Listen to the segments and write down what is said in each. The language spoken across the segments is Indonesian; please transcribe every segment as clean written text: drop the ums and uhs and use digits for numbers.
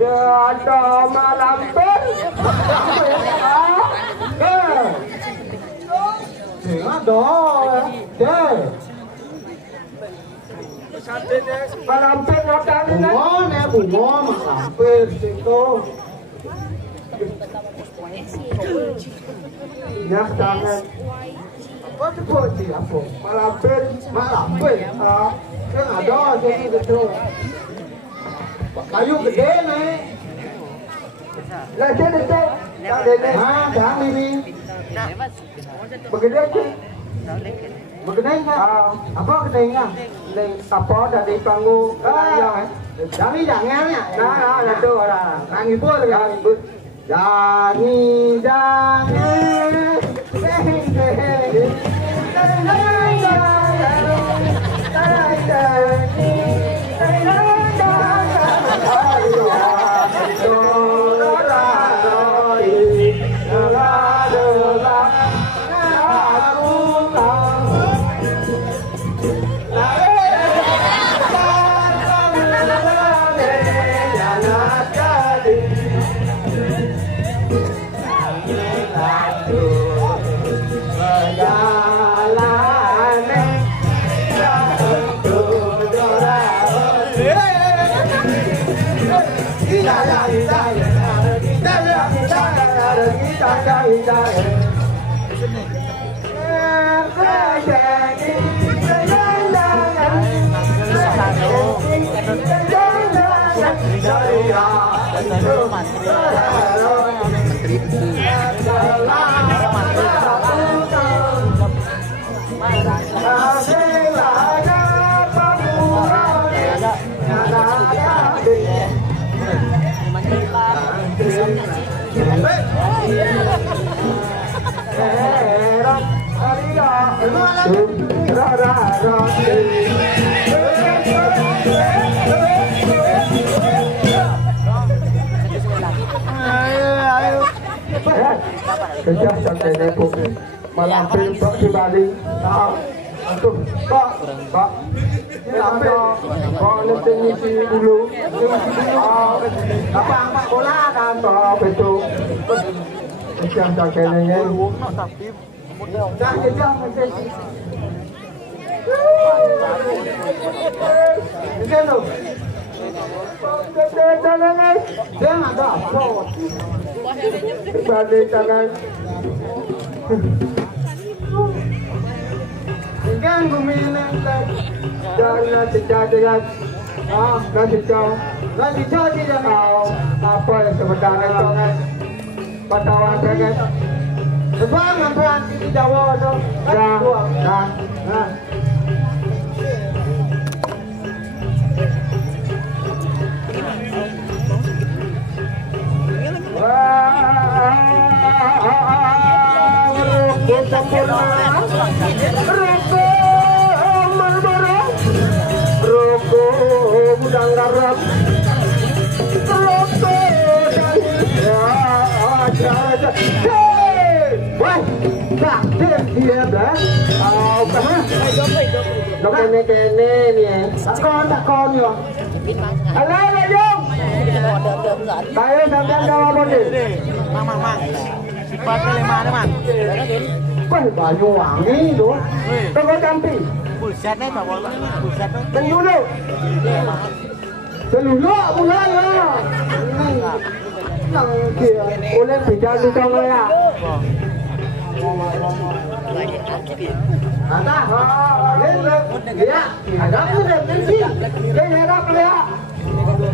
Ya ada malam ber. Malampir rotan ini. Bungo malampir situ. Ya jangan. Apa sebut dia apa? Malampir. Kan ada jadi betul. Kayu gede nih. Lah jadi tu. Dah ini. Begede tu. Begede apa gedenya? Apa dari panggung Jangan jangannya. Nah, itu orang. Angibur ya, angibur. Jangan. Kerja sampai Depok, Malampir di Bali. Untuk Pak, ada nanti ngisi dulu. Apa angkat bola kan? Betul. Kerja sampai ini. Dah kerja sampai. Ini dia ada apa? Balik tangan. Ikan bumi nengkat. Jangan cecah-cecah. Nasi cecah tidak tahu apa yang sebenarnya sangat patawan sangat. Sebab nampak di Jawa tu. Nah. Kene nih. Tak kon yo. Halo, Jung. Tayo sampean jawab ni. Mang. Sifat kali mana, Mang? Wah, Banyuwangi tu. Tengok cantik. Buset ni tak boleh. Buset tu. Dulu. Bulan lah. Nang dia boleh bicara di sana ya. Ada, ya, ada pun ada sih. Dia ada apa ya?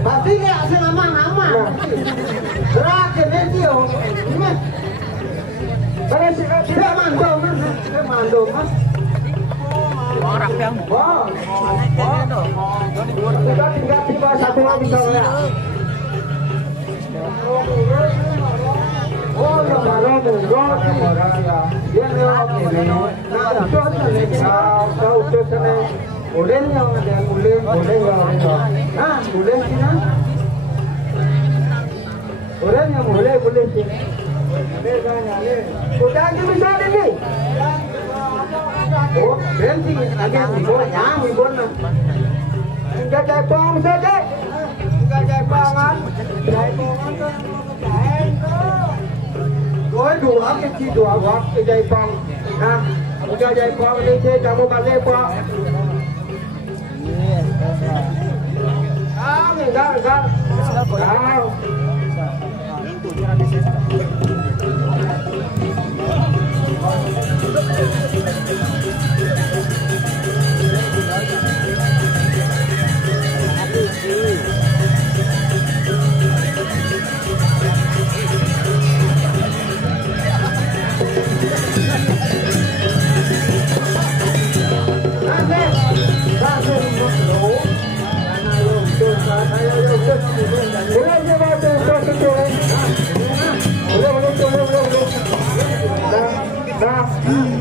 Pasti ya, senama. Terakhir dia, ini. Kalau dia mandor mas. Orang yang, kita tinggal tiba satu orang bisa ya. orang ya dia lewat ini nah itu tahu itu sana boleh yang ada boleh yang nah boleh sih nah orang yang boleh sih udah bisa ini oh berhenti lagi ibon enggak cepong saja enggak cepongan gói đủ ấp cái chi đủ ấp cái dây phong nè cái dây phong đi chơi cả một bàn dây phong đó mình ra đó Nah,